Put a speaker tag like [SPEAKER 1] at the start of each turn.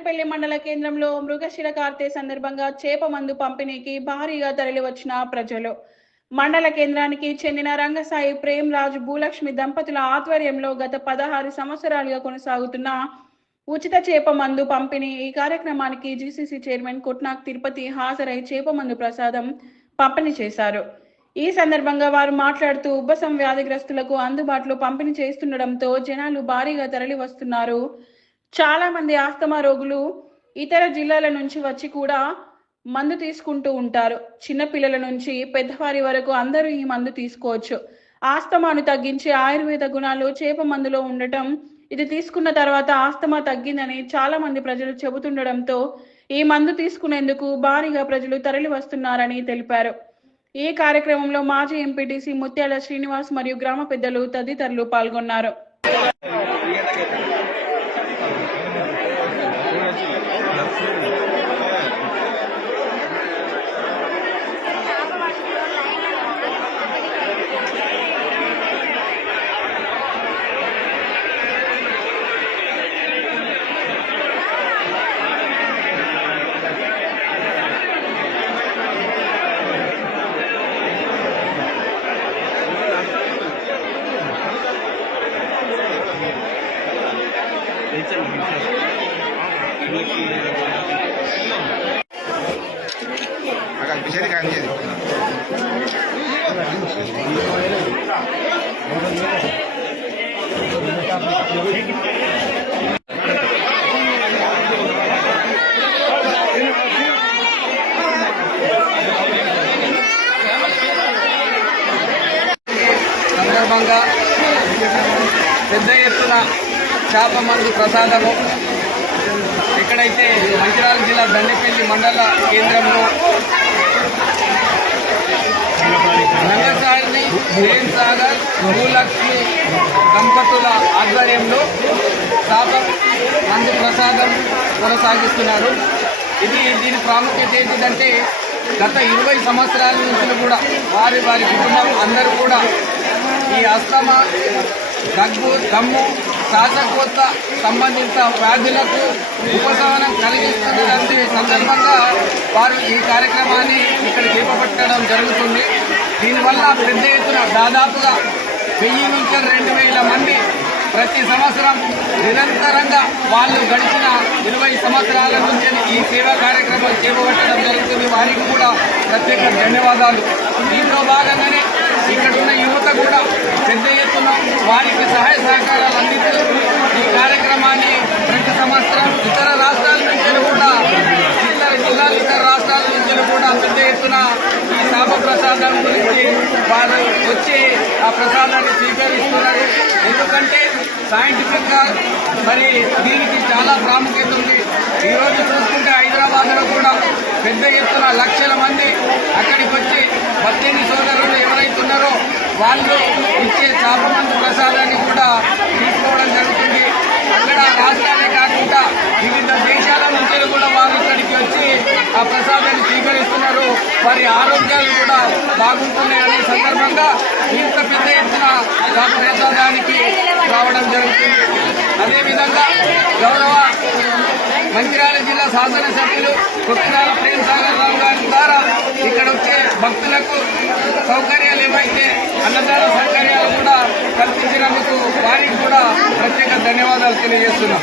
[SPEAKER 1] దండపల్లి మండల కేంద్రంలో మృగశిర కార్తె సందర్భంగా చేప మందు పంపిణీకి భారీగా తరలివచ్చిన ప్రజలు. మండల కేంద్రానికి చెందిన రంగసాయి ప్రేమ్ రాజ్ భూలక్ష్మి దంపతుల ఆధ్వర్యంలో గత పదహారు సంవత్సరాలుగా కొనసాగుతున్న ఉచిత చేప మందు పంపిణీ ఈ కార్యక్రమానికి జీసీసీ చైర్మన్ కుట్నాక్ తిరుపతి హాజరై చేప మందు ప్రసాదం పంపిణీ చేశారు. ఈ సందర్భంగా వారు మాట్లాడుతూ ఉబ్బసం వ్యాధిగ్రస్తులకు అందుబాటులో పంపిణీ చేస్తుండటంతో జనాలు భారీగా తరలి వస్తున్నారు చాలా మంది ఆస్తమా రోగులు ఇతర జిల్లాల నుంచి వచ్చి కూడా మందు తీసుకుంటూ ఉంటారు. చిన్నపిల్లల నుంచి పెద్దవారి వరకు అందరూ ఈ మందు తీసుకోవచ్చు. ఆస్తమాను తగ్గించే ఆయుర్వేద గుణాలు చేప మందులో ఉండటం ఇది తీసుకున్న తర్వాత ఆస్తమా తగ్గిందని చాలా మంది ప్రజలు చెబుతుండడంతో ఈ మందు తీసుకునేందుకు భారీగా ప్రజలు తరలి వస్తున్నారని తెలిపారు. ఈ కార్యక్రమంలో మాజీ ఎంపీటీసీ ముత్యాల శ్రీనివాస్ మరియు గ్రామ పెద్దలు తదితరులు పాల్గొన్నారు. Thank you.
[SPEAKER 2] నాకు అనిపించేది కానీ అది
[SPEAKER 3] సందర్భంగా పెద్ద ఎత్తున చేప మందు ప్రసాదము. ఎక్కడైతే మంచిరాల జిల్లా దండపల్లి మండల కేంద్రంలో రంగసాయిని జైన్ సాగర్ భూలక్ష్మి దంపతుల ఆధ్వర్యంలో చేప మందు ప్రసాదం కొనసాగిస్తున్నారు. ఇది దీని ప్రాముఖ్యత ఏంటిదంటే గత ఇరవై సంవత్సరాల నుంచి కూడా వారి వారి కుటుంబం అందరూ కూడా ఈ అస్తమా దగ్గు దమ్ము శ్వాసకోత సంబంధిత వ్యాధులకు ఉపశమనం కలిగిస్తున్నటువంటి సందర్భంగా వారు ఈ కార్యక్రమాన్ని ఇక్కడ చేపట్టడం జరుగుతుంది. దీనివల్ల పెద్ద ఎత్తున దాదాపుగా వెయ్యి నుంచి రెండు వేల మంది ప్రతి సంవత్సరం నిరంతరంగా వాళ్ళు గడిచిన ఇరవై సంవత్సరాల నుంచి ఈ సేవా కార్యక్రమం చేపట్టడం జరుగుతుంది. వారికి కూడా ప్రత్యేక ధన్యవాదాలు. దీంట్లో భాగంగానే ఇక్కడ ఉన్న యువత కూడా పెద్ద ఎత్తున వారికి సహాయ సహకారాలు అందిస్తూ ఈ కార్యక్రమాన్ని ప్రతి సంవత్సరం ఇతర రాష్ట్రాల నుంచి కూడా జిల్లా జిల్లాలు ఇతర రాష్ట్రాల నుంచి కూడా పెద్ద ఎత్తున ఈ శాప ప్రసాదం గురించి వారు వచ్చి ఆ ప్రసాదాన్ని స్వీకరిస్తున్నారు. ఎందుకంటే సైంటిఫిక్గా మరి దీనికి చాలా ప్రాముఖ్యత ఉంది. ఈ రోజు చూసుకుంటే హైదరాబాద్లో కూడా పెద్ద ఎత్తున లక్షల మంది అక్కడికి వచ్చి పద్దెనిమిది వాళ్ళు ఇచ్చే చేప ప్రసాదాన్ని కూడా తీసుకోవడం జరుగుతుంది. అక్కడ రాష్ట్రాలే కాకుండా వివిధ దేశాల నుంచి కూడా వారు ఇక్కడికి వచ్చి ఆ ప్రసాదాన్ని స్వీకరిస్తున్నారు. వారి ఆరోగ్యాలు కూడా బాగుంటున్నాయి అనే సందర్భంగా ఇంత పెద్ద ఎత్తున ప్రసాదానికి రావడం జరుగుతుంది. అదేవిధంగా గౌరవ మంచిర్యాల జిల్లా శాసనసభ్యులు కొట్టినాల ప్రేమ్ సాగర్ రావు గారి ద్వారా ఇక్కడ వచ్చే భక్తులకు సౌకర్యాలు ఏవైతే అన్నదాన సౌకర్యాలు కూడా కల్పించినందుకు వారికి కూడా ప్రత్యేక ధన్యవాదాలు తెలియజేస్తున్నాం.